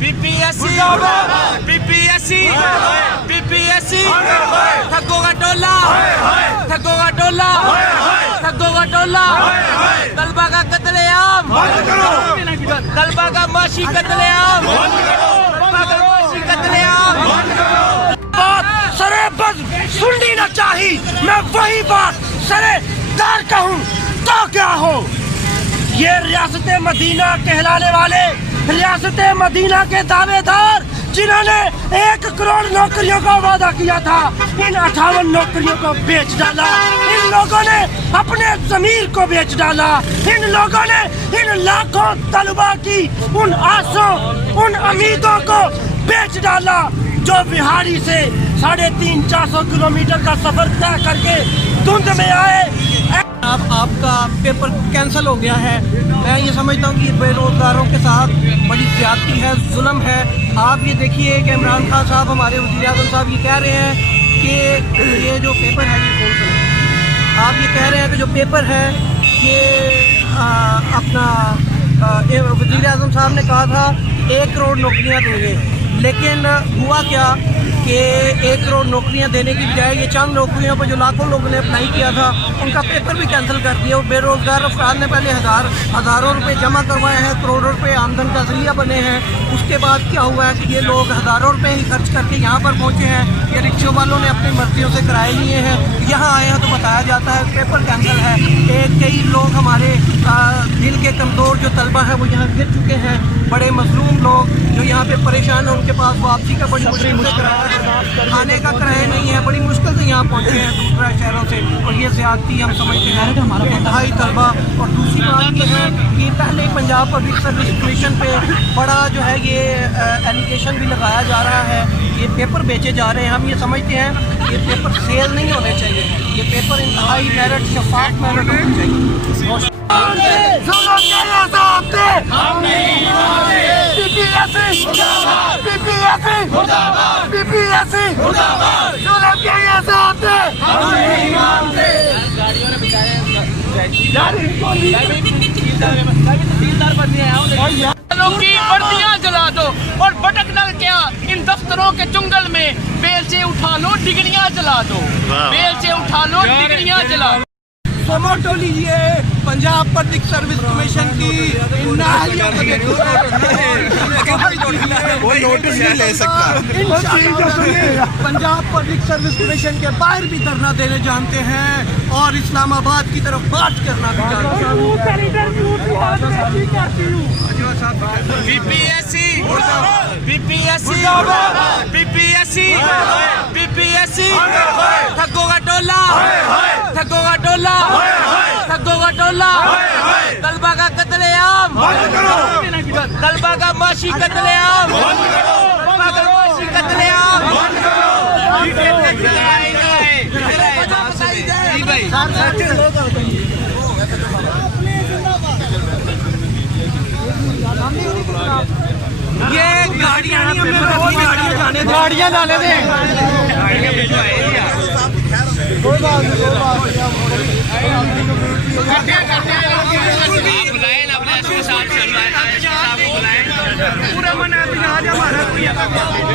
BPSC BPSC BPSC ठगों का टोला ठगों का टोला ठगों का टोला तलबा का कत्लेआम तलबा का माशी कत्लेआम तलबा का माशी कत्लेआम बात सरे बस सुननी न चाहिए। मैं वही बात सरे दार कहूँ तो क्या हो। ये रियासत मदीना कहलाने वाले रियासत मदीना के दावेदार जिन्होंने 1 करोड़ नौकरियों का वादा किया था, इन 58 नौकरियों को बेच डाला। इन लोगों ने अपने ज़मीर को बेच डाला। इन लोगों ने इन लाखों तलबा की उन आसों उन उम्मीदों को बेच डाला जो बिहारी से 350-400 किलोमीटर का सफर तय करके धुंध में आए। आपका पेपर कैंसिल हो गया है। मैं ये समझता हूँ कि बेरोजगारों के साथ बड़ी ज़्यादती है, जुल्म है। आप ये देखिए कि इमरान खान साहब हमारे वज़ीर-ए-आज़म साहब ये कह रहे हैं कि ये जो पेपर है ये कौन सा है। आप ये कह रहे हैं कि जो पेपर है ये अपना वज़ीर-ए-आज़म साहब ने कहा था 1 करोड़ नौकरियाँ देंगे, लेकिन हुआ क्या कि 1 करोड़ नौकरियां देने की बजाय ये चंद नौकरियों पर जो लाखों लोगों ने अप्लाई किया था उनका पेपर भी कैंसिल कर दिया। और बेरोज़गार अफराद ने पहले हज़ारों रुपए जमा करवाए हैं, करोड़ों रुपए आमदन का ज़रिया बने हैं। उसके बाद क्या हुआ है कि ये लोग हज़ारों रुपए ही खर्च करके यहाँ पर पहुँचे हैं। ये रिक्शों वालों ने अपनी मर्जियों से किराए लिए हैं, यहाँ आए हैं तो बताया जाता है पेपर कैंसिल है। कई लोग हमारे दिल के कमज़ोर जो तलबा है वो यहाँ गिर चुके हैं। बड़े मजलूम लोग जो यहाँ पे परेशान हैं, उनके पास वापसी का बड़ी मुश्किल से किराया, खाने का किराया नहीं है, बड़ी मुश्किल से यहाँ पहुँचे हैं दूसरा शहरों से। और ये ज़्यादती हम समझते हैं कि हमारा इंतहाई तलबा। और दूसरी बात ये है कि पहले पंजाब पब्लिक सर्विस कमीशन पे बड़ा जो है ये एलिगेशन भी लगाया जा रहा है, ये पेपर बेचे जा रहे हैं। हम ये समझते हैं ये पेपर सेल नहीं होने चाहिए, ये पेपर इंतहाई मेरिट शफाफ मेरिट होना चाहिए। की वर्दियां जला दो और भटकना क्या इन दफ्तरों के जंगल में। बेल से उठा लो डिगरियां जला दो, बेल से उठा लो डिगरियां जला दो। फोटो लीजिए पंजाब पब्लिक सर्विस कमीशन की इन नाहलियों को देखो, वो नोटिस नहीं ले सकता। पंजाब पब्लिक सर्विस कमीशन के बाहर भी धरना देने जानते हैं और इस्लामाबाद की तरफ बात करना भी जानते हैं। बीपीएससी बीपीएससी बीपीएससी बीपीएससी ठगों का टोला ठगों का टोला ठगों का टोला तलबा का कत्लेआम तलबा का माशी कत्लेआम तलबा का माशी कत्लेआम। ये गाड़ियाँ नहीं, हमें गाड़ियाँ जाने दें। कोई बात नहीं, पूरा मना हमारा